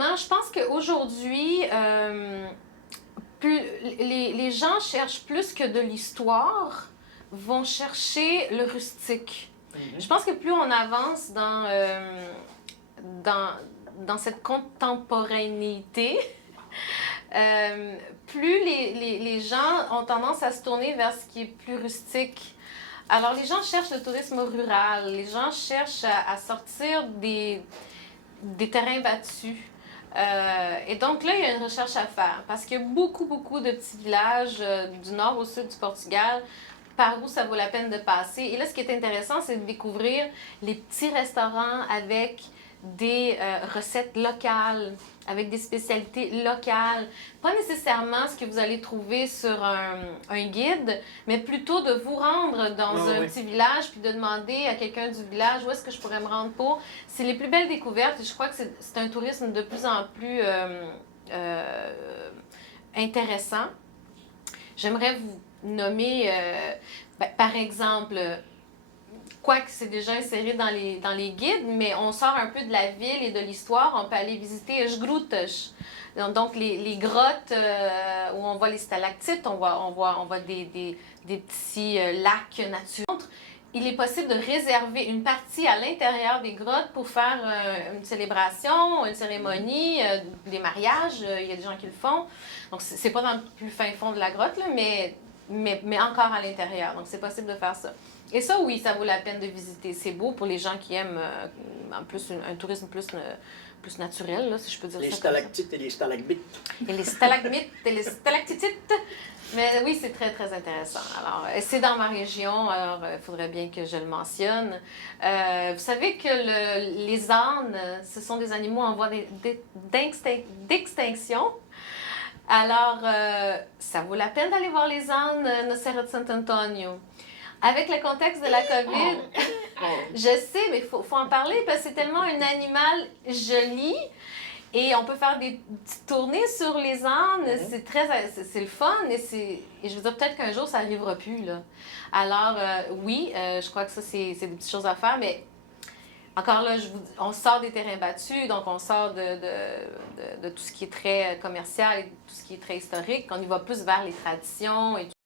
vraiment. Je pense qu'aujourd'hui, les gens cherchent plus que de l'histoire, vont chercher le rustique. Je pense que plus on avance dans cette contemporanéité, plus les gens ont tendance à se tourner vers ce qui est plus rustique. Alors, les gens cherchent le tourisme rural, les gens cherchent à sortir des terrains battus. Et donc là, il y a une recherche à faire parce qu'il y a beaucoup, beaucoup de petits villages du nord au sud du Portugal par où ça vaut la peine de passer. Et là, ce qui est intéressant, c'est de découvrir les petits restaurants avec des recettes locales, avec des spécialités locales. Pas nécessairement ce que vous allez trouver sur un guide, mais plutôt de vous rendre dans un petit village puis de demander à quelqu'un du village où est-ce que je pourrais me rendre pour. C'est les plus belles découvertes et je crois que c'est un tourisme de plus en plus intéressant. J'aimerais vous nommer, par exemple, quoique c'est déjà inséré dans les guides, mais on sort un peu de la ville et de l'histoire. On peut aller visiter Esgrutas, donc les grottes où on voit les stalactites, on voit des petits lacs naturels. Il est possible de réserver une partie à l'intérieur des grottes pour faire une célébration, une cérémonie, des mariages. Il y a des gens qui le font. Donc, c'est pas dans le plus fin fond de la grotte, là, mais encore à l'intérieur. Donc, c'est possible de faire ça. Et ça, oui, ça vaut la peine de visiter. C'est beau pour les gens qui aiment en plus un tourisme plus naturel, là, si je peux dire les ça. Les stalactites et les stalagmites. Et les stalagmites et les stalactitites. Mais oui, c'est très, très intéressant. Alors, c'est dans ma région, alors il faudrait bien que je le mentionne. Vous savez que les ânes, ce sont des animaux en voie d'extinction. Alors, ça vaut la peine d'aller voir les ânes no Serra de Sant Antonio. Avec le contexte de la COVID, je sais, mais il faut en parler parce que c'est tellement un animal joli. Et on peut faire des petites tournées sur les ânes, c'est le fun et je veux dire peut-être qu'un jour ça n'arrivera plus là. Alors oui, je crois que ça c'est des petites choses à faire, mais encore là, on sort des terrains battus, donc on sort de tout ce qui est très commercial et tout ce qui est très historique, on y va plus vers les traditions et tout.